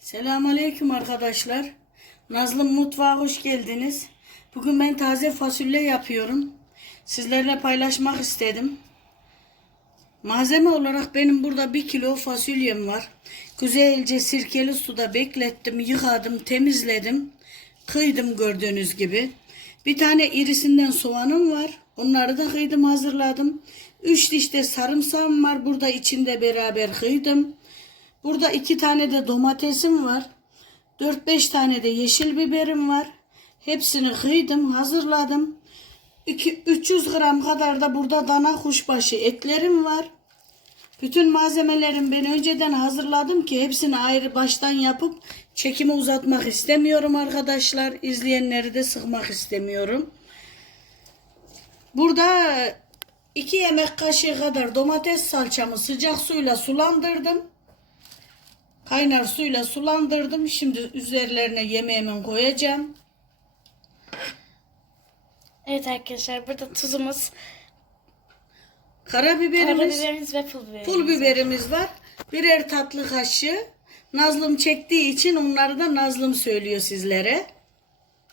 Selamünaleyküm arkadaşlar. Nazlım mutfağa hoş geldiniz. Bugün ben taze fasulye yapıyorum. Sizlerle paylaşmak istedim. Malzeme olarak benim burada bir kilo fasulyem var. Güzelce sirkeli suda beklettim, yıkadım, temizledim. Kıydım gördüğünüz gibi. Bir tane irisinden soğanım var. Onları da kıydım, hazırladım. Üç diş de sarımsağım var. Burada içinde beraber kıydım. Burada iki tane de domatesim var. 4-5 tane de yeşil biberim var. Hepsini kıydım, hazırladım. İki- 300 gram kadar da burada dana kuşbaşı etlerim var. Bütün malzemelerimi ben önceden hazırladım ki hepsini ayrı baştan yapıp çekimi uzatmak istemiyorum arkadaşlar. İzleyenleri de sıkmak istemiyorum. Burada 2 yemek kaşığı kadar domates salçamı sıcak suyla sulandırdım. Kaynar suyla sulandırdım. Şimdi üzerlerine yemeğimi koyacağım. Evet arkadaşlar burada tuzumuz, Karabiberimiz, karabiberimiz ve pul biberimiz. pul biberimiz var. Birer tatlı kaşığı. Nazlım çektiği için onları da Nazlım söylüyor sizlere.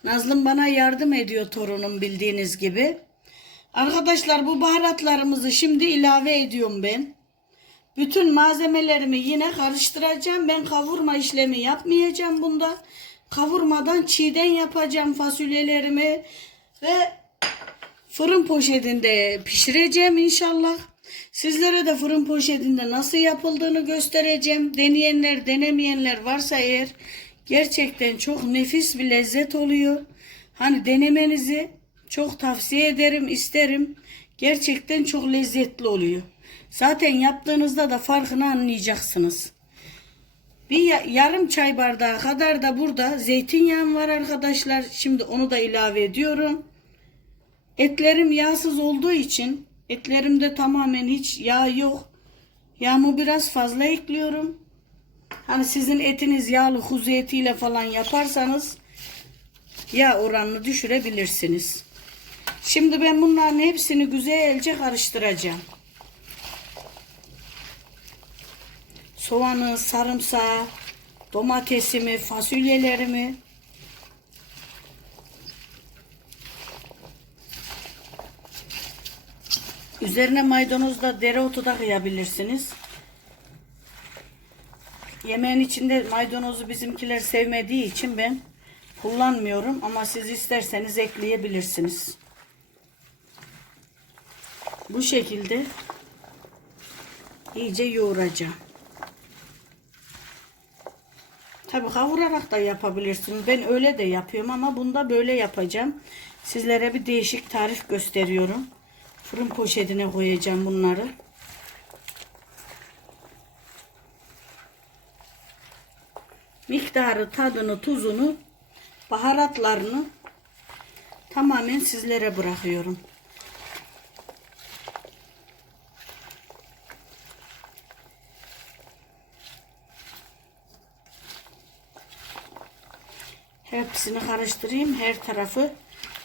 Nazlım bana yardım ediyor torunum bildiğiniz gibi. Arkadaşlar bu baharatlarımızı şimdi ilave ediyorum ben. Bütün malzemelerimi yine karıştıracağım. Ben kavurma işlemi yapmayacağım bunda. Kavurmadan çiğden yapacağım fasulyelerimi ve fırın poşetinde pişireceğim inşallah. Sizlere de fırın poşetinde nasıl yapıldığını göstereceğim. Deneyenler, denemeyenler varsa eğer gerçekten çok nefis bir lezzet oluyor. Hani denemenizi çok tavsiye ederim, isterim. Gerçekten çok lezzetli oluyor. Zaten yaptığınızda da farkını anlayacaksınız. Bir ya- yarım çay bardağı kadar da burada zeytinyağım var arkadaşlar. Şimdi onu da ilave ediyorum. Etlerim yağsız olduğu için etlerimde tamamen hiç yağ yok. Yağımı biraz fazla ekliyorum. Hani sizin etiniz yağlı kuzu etiyle falan yaparsanız yağ oranını düşürebilirsiniz. Şimdi ben bunların hepsini güzelce karıştıracağım. Soğanı, sarımsağı, domatesimi, fasulyelerimi Üzerine maydanoz da dereotu da kıyabilirsiniz. Yemeğin içinde maydanozu bizimkiler sevmediği için ben kullanmıyorum ama siz isterseniz ekleyebilirsiniz. Bu şekilde iyice yoğuracağım. Tabii kavurarak da yapabilirsiniz. Ben öyle de yapıyorum ama bunda böyle yapacağım. Sizlere bir değişik tarif gösteriyorum. Fırın poşetine koyacağım bunları. Miktarı, tadını, tuzunu, baharatlarını tamamen sizlere bırakıyorum. Hepsini karıştırayım. Her tarafı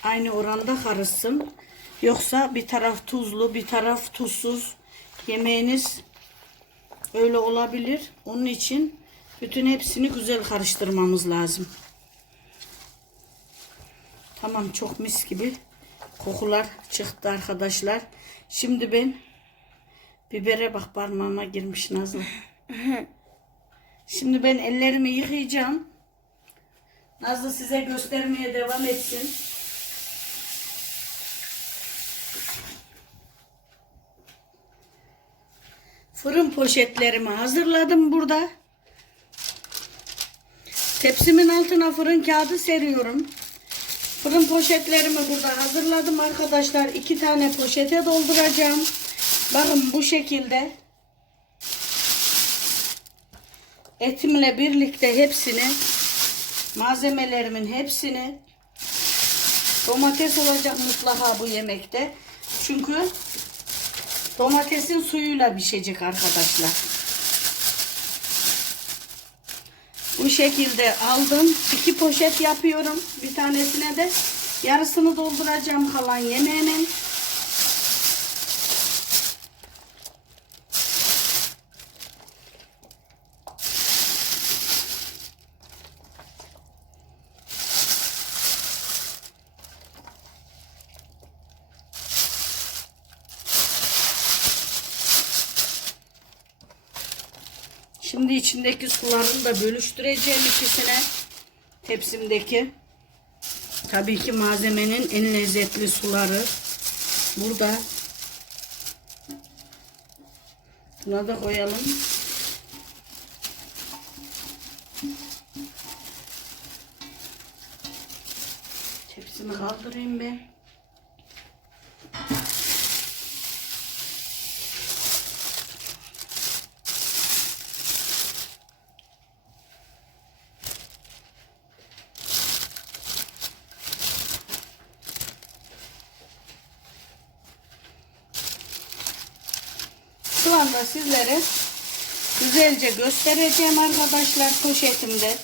aynı oranda karışsın. Yoksa bir taraf tuzlu, bir taraf tuzsuz. Yemeğiniz öyle olabilir. Onun için bütün hepsini güzel karıştırmamız lazım. Tamam çok mis gibi kokular çıktı arkadaşlar. Şimdi ben bibere bak parmağıma girmiş Nazlı. Şimdi ben ellerimi yıkayacağım. Nazlı size göstermeye devam etsin. Fırın poşetlerimi hazırladım burada. Tepsimin altına fırın kağıdı seriyorum. Fırın poşetlerimi burada hazırladım arkadaşlar. İki tane poşete dolduracağım. Bakın bu şekilde. Etimle birlikte hepsini malzemelerimin hepsini domates olacak mutlaka bu yemekte. Çünkü domatesin suyuyla pişecek arkadaşlar. Bu şekilde aldım. iki poşet yapıyorum. Bir tanesine de yarısını dolduracağım kalan yemeğimin. Şimdi içindeki sularını da bölüştüreceğim ikisine. Tepsimdeki. Tabii ki malzemenin en lezzetli suları burada. Buna da koyalım. Tepsimi kaldırayım ben. Anda sizlere güzelce göstereceğim arkadaşlar poşetimde.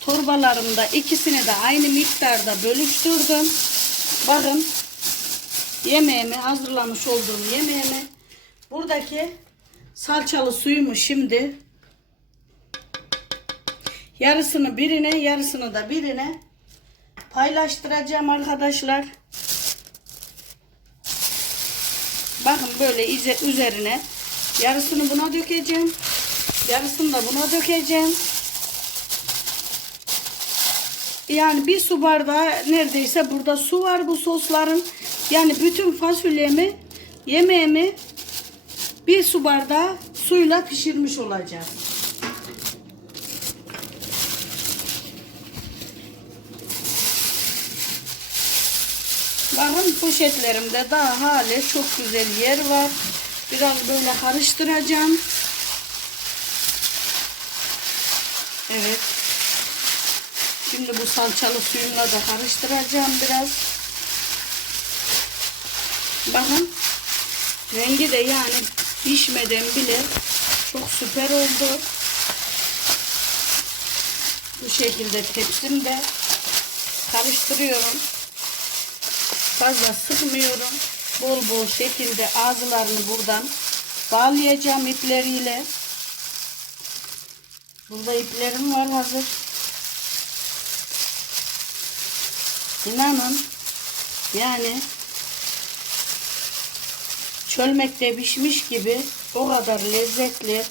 Torbalarımda ikisini de aynı miktarda bölüştürdüm. Bakın yemeğimi hazırlamış olduğum yemeğimi buradaki salçalı suyumu şimdi yarısını birine yarısını da birine paylaştıracağım arkadaşlar. Bakın böyle üzerine yarısını buna dökeceğim. Yarısını da buna dökeceğim. Yani bir su bardağı neredeyse burada su var bu sosların. Yani bütün fasulyemi, yemeğimi bir su bardağı suyla pişirmiş olacağım. Bakın poşetlerimde daha hala çok güzel yer var. Biraz böyle karıştıracağım. Evet. Şimdi bu salçalı suyumla da karıştıracağım biraz. Bakın. Rengi de yani pişmeden bile çok süper oldu. Bu şekilde tepsimde karıştırıyorum. Fazla sıkmıyorum. Bol bol şekilde ağızlarını buradan bağlayacağım ipleriyle. Burada iplerim var hazır. İnanın yani çölmekte pişmiş gibi o kadar lezzetli,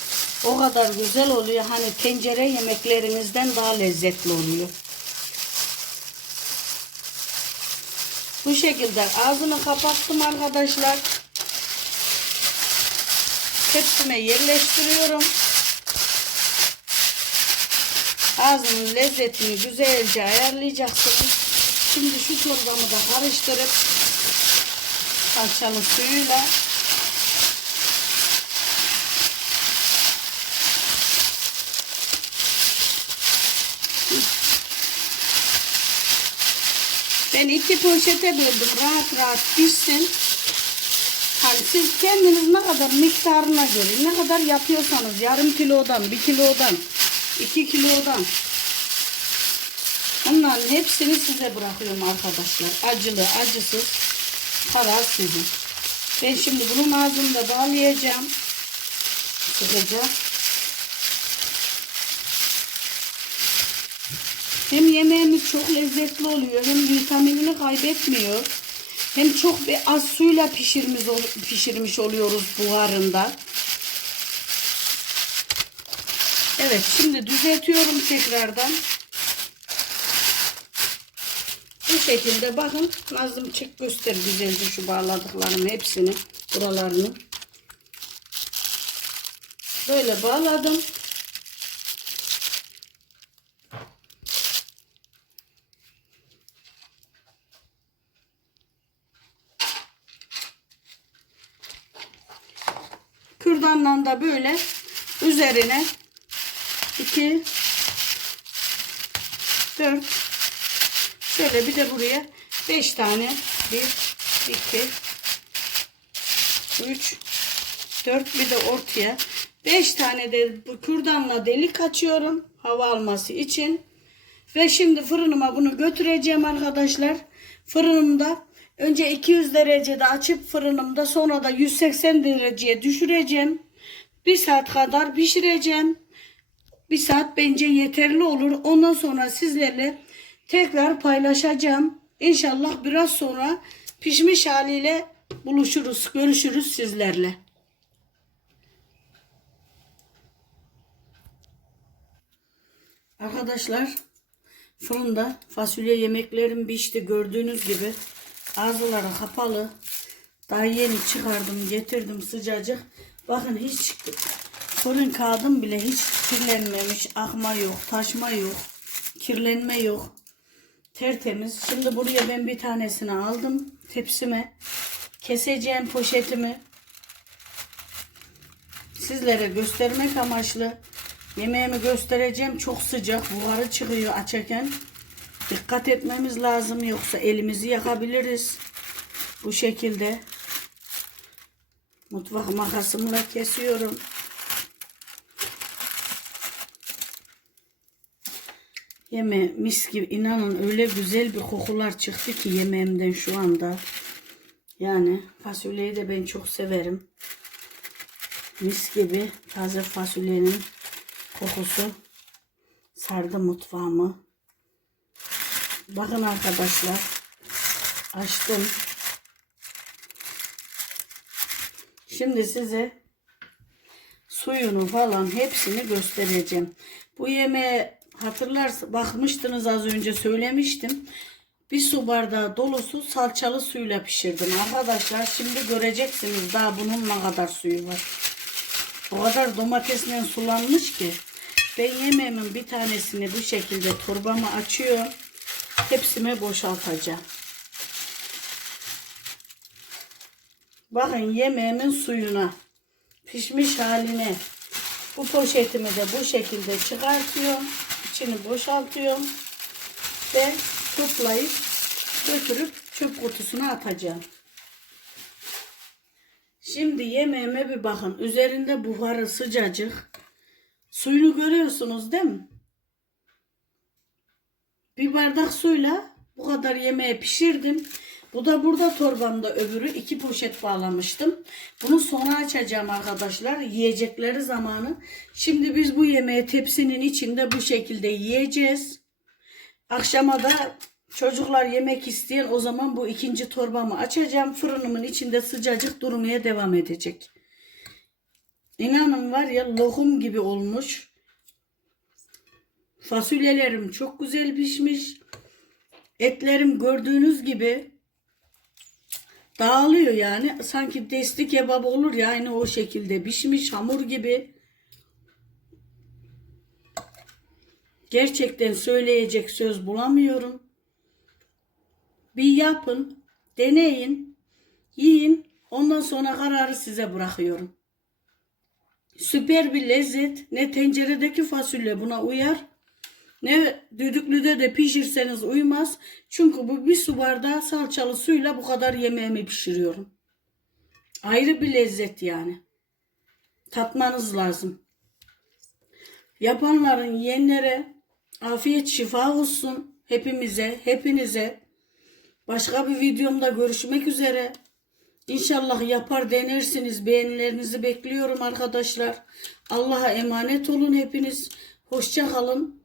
o kadar güzel oluyor. Hani tencere yemeklerinizden daha lezzetli oluyor. Bu şekilde ağzını kapattım arkadaşlar. Tepsime yerleştiriyorum. Ağzının lezzetini güzelce ayarlayacaksınız. Şimdi şu çorbamı da karıştırıp salçalı suyuyla Ben iki poşete böldük. Rahat rahat pişsin. Hani siz kendiniz ne kadar miktarına göre ne kadar yapıyorsanız yarım kilodan, bir kilodan, iki kilodan Onların hepsini size bırakıyorum arkadaşlar. Acılı, acısız karar sizin. Ben şimdi bunun ağzını da bağlayacağım. Sıkıca. Hem yemeğimiz çok lezzetli oluyor. Hem vitaminini kaybetmiyor. Hem çok az suyla pişirmiş, pişirmiş oluyoruz buharında. Evet şimdi düzeltiyorum tekrardan. Bu şekilde bakın Nazım çek göster güzelce şu bağladıklarım hepsini buralarını. Böyle bağladım. Kürdanla böyle üzerine 2 4 Şöyle bir de buraya 5 tane 1 2 3 4 bir de ortaya 5 tane de bu kürdanla delik açıyorum hava alması için. Ve şimdi fırınıma bunu götüreceğim arkadaşlar. Fırınımda önce 200 derecede açıp fırınımda sonra da 180 dereceye düşüreceğim. Bir saat kadar pişireceğim. Bir saat bence yeterli olur. Ondan sonra sizlerle tekrar paylaşacağım. İnşallah biraz sonra pişmiş haliyle buluşuruz, görüşürüz sizlerle. Arkadaşlar fırında fasulye yemeklerim pişti gördüğünüz gibi ağızları kapalı daha yeni çıkardım getirdim sıcacık bakın hiç fırın kağıdım bile hiç kirlenmemiş akma yok taşma yok kirlenme yok tertemiz şimdi buraya ben bir tanesini aldım tepsime keseceğim poşetimi sizlere göstermek amaçlı yemeğimi göstereceğim. Çok sıcak. Buharı çıkıyor açarken. Dikkat etmemiz lazım yoksa elimizi yakabiliriz. Bu şekilde mutfak makasımla kesiyorum. Yeme mis gibi inanın öyle güzel bir kokular çıktı ki yemeğimden şu anda. Yani fasulyeyi de ben çok severim. Mis gibi taze fasulyenin kokusu sardı mutfağımı. Bakın arkadaşlar açtım. Şimdi size suyunu falan hepsini göstereceğim. Bu yemeğe hatırlarsa bakmıştınız az önce söylemiştim. Bir su bardağı dolusu salçalı suyla pişirdim arkadaşlar. Şimdi göreceksiniz daha bunun ne kadar suyu var. O kadar domatesle sulanmış ki. Ben yemeğimin bir tanesini bu şekilde torbama açıyorum. Hepsime boşaltacağım. Bakın yemeğimin suyuna pişmiş haline bu poşetimi de bu şekilde çıkartıyorum. İçini boşaltıyorum. Ve toplayıp götürüp çöp kutusuna atacağım. Şimdi yemeğime bir bakın. Üzerinde buharı sıcacık. Suyunu görüyorsunuz değil mi? Bir bardak suyla bu kadar yemeği pişirdim. Bu da burada torbamda öbürü iki poşet bağlamıştım. Bunu sonra açacağım arkadaşlar. Yiyecekleri zamanı. Şimdi biz bu yemeği tepsinin içinde bu şekilde yiyeceğiz. Akşama da çocuklar yemek isteyen o zaman bu ikinci torbamı açacağım. Fırınımın içinde sıcacık durmaya devam edecek. İnanın var ya lokum gibi olmuş. Fasulyelerim çok güzel pişmiş. Etlerim gördüğünüz gibi dağılıyor yani. Sanki desti kebap olur ya aynı o şekilde pişmiş hamur gibi. Gerçekten söyleyecek söz bulamıyorum. Bir yapın, deneyin, yiyin. Ondan sonra kararı size bırakıyorum. Süper bir lezzet. Ne tenceredeki fasulye buna uyar. Ne düdüklüde de pişirseniz uymaz. Çünkü bu bir su bardağı salçalı suyla bu kadar yemeğimi pişiriyorum. Ayrı bir lezzet yani. Tatmanız lazım. Yapanların yiyenlere afiyet şifa olsun. Hepimize, hepinize. Başka bir videomda görüşmek üzere. İnşallah yapar denersiniz. Beğenilerinizi bekliyorum arkadaşlar. Allah'a emanet olun hepiniz. Hoşça kalın.